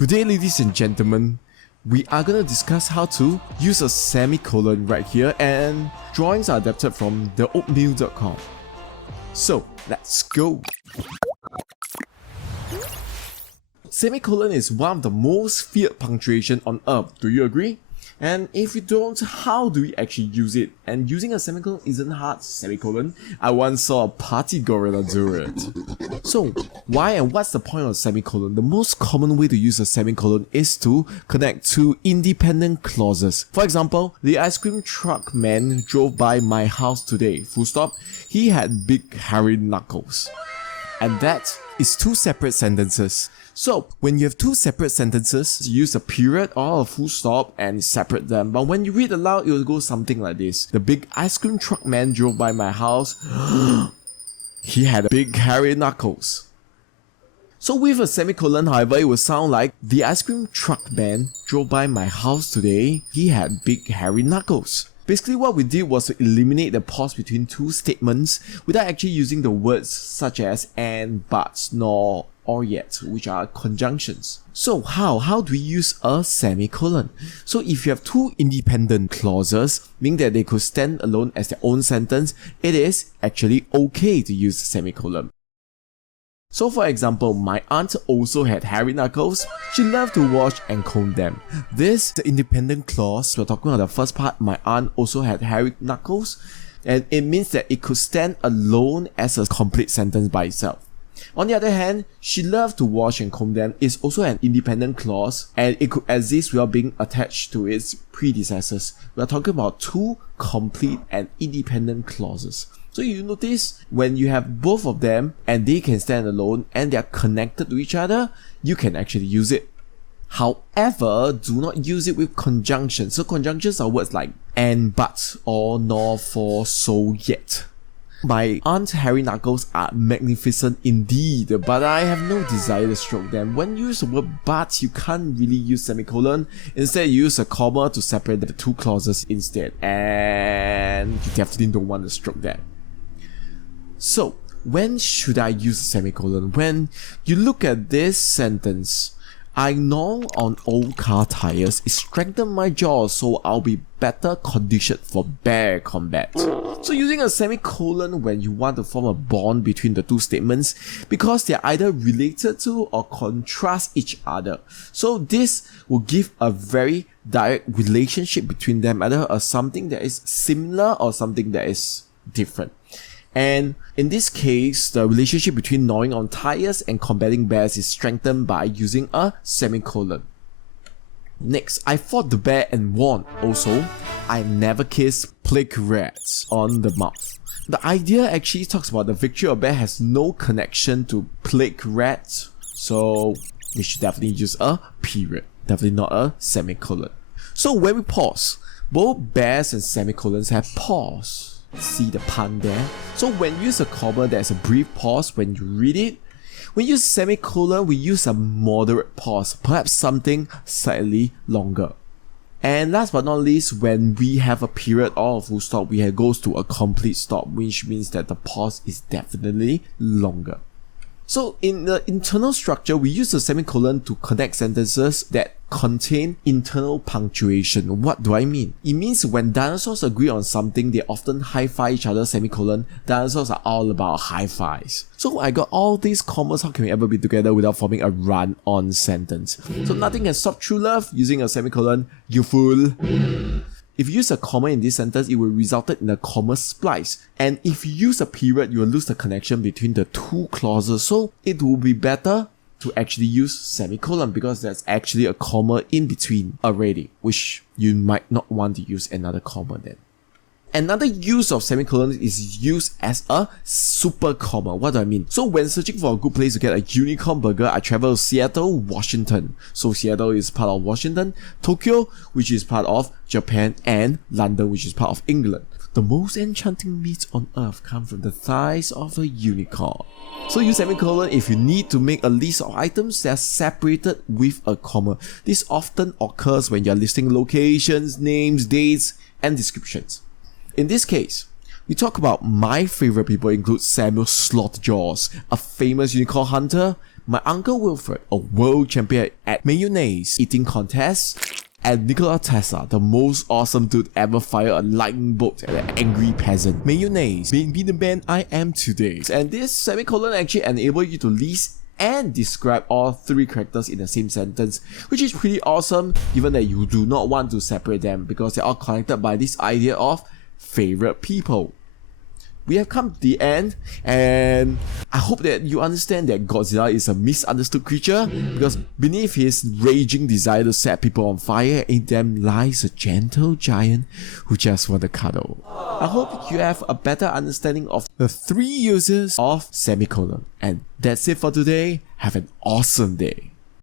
Good day, ladies and gentlemen. We are going to discuss how to use a semicolon right here, and drawings are adapted from theoatmeal.com. So let's go. Semicolon is one of the most feared punctuation on earth. Do you agree? And if you don't, how do we actually use it? And using a semicolon isn't hard, semicolon. I once saw a party gorilla do it. So, why and what's the point of semicolon? The most common way to use a semicolon is to connect two independent clauses. For example, the ice cream truck man drove by my house today. Full stop. He had big hairy knuckles. And that is two separate sentences. So, when you have two separate sentences, you use a period or a full stop and separate them. But when you read aloud, it will go something like this. The big ice cream truck man drove by my house. He had big hairy knuckles. So with a semicolon, however, it will sound like the ice cream truck man drove by my house today. He had big hairy knuckles. Basically, what we did was to eliminate the pause between two statements without actually using the words such as and, but, nor, or yet, which are conjunctions. So how do we use a semicolon? So if you have two independent clauses, meaning that they could stand alone as their own sentence, it is actually okay to use a semicolon. So for example, my aunt also had hairy knuckles. She loved to wash and comb them. This, the independent clause, we're talking about the first part, my aunt also had hairy knuckles, and it means that it could stand alone as a complete sentence by itself. On the other hand, she loved to wash and comb them is also an independent clause, and it could exist without being attached to its predecessors. We are talking about two complete and independent clauses. So you notice when you have both of them and they can stand alone and they are connected to each other, you can actually use it. However, do not use it with conjunctions. So conjunctions are words like and, but, or, nor, for, so, yet. My aunt's hairy knuckles are magnificent indeed, but I have no desire to stroke them. When you use the word but, you can't really use semicolon. Instead, you use a comma to separate the two clauses instead, and you definitely don't want to stroke that. So, when should I use a semicolon? When you look at this sentence, I gnaw on old car tires, it strengthened my jaw so I'll be better conditioned for bear combat. So using a semicolon when you want to form a bond between the two statements because they are either related to or contrast each other. So this will give a very direct relationship between them, either something that is similar or something that is different. And in this case, the relationship between gnawing on tires and combating bears is strengthened by using a semicolon. Next, I fought the bear and won. Also, I never kissed plague rats on the mouth. The idea actually talks about the victory of bear has no connection to plague rats, so we should definitely use a period, definitely not a semicolon. So when we pause, both bears and semicolons have pause. See the pun there? So when you use a comma, there's a brief pause when you read it. When you use semicolon, we use a moderate pause, perhaps something slightly longer. And last but not least, when we have a period or a full stop, we goes to a complete stop, which means that the pause is definitely longer. So in the internal structure, we use the semicolon to connect sentences that contain internal punctuation. What do I mean? It means when dinosaurs agree on something, they often high-five each other, semicolon. Dinosaurs are all about high-fives. So I got all these commas, how can we ever be together without forming a run-on sentence? So nothing can stop true love using a semicolon, you fool. If you use a comma in this sentence, it will result in a comma splice. And if you use a period, you will lose the connection between the two clauses. So it will be better to actually use semicolon because there's actually a comma in between already, which you might not want to use another comma then. Another use of semicolon is used as a super comma. What do I mean? So when searching for a good place to get a unicorn burger, I travel to Seattle, Washington. So Seattle is part of Washington, Tokyo, which is part of Japan, and London, which is part of England. The most enchanting meats on earth come from the thighs of a unicorn. So use semicolon if you need to make a list of items that are separated with a comma. This often occurs when you're listing locations, names, dates, and descriptions. In this case, we talk about my favorite people include Samuel Slaughterjaws, a famous unicorn hunter, my uncle Wilfred, a world champion at mayonnaise eating contests, and Nikola Tesla, the most awesome dude ever fire a lightning bolt at an angry peasant. Mayonnaise made me the man I am today. And this semicolon actually enable you to list and describe all three characters in the same sentence, which is pretty awesome given that you do not want to separate them because they're all connected by this idea of favorite people. We have come to the end, and I hope that you understand that Godzilla is a misunderstood creature because beneath his raging desire to set people on fire, in them lies a gentle giant who just want to cuddle. I hope you have a better understanding of the three uses of semicolon. And that's it for today. Have an awesome day.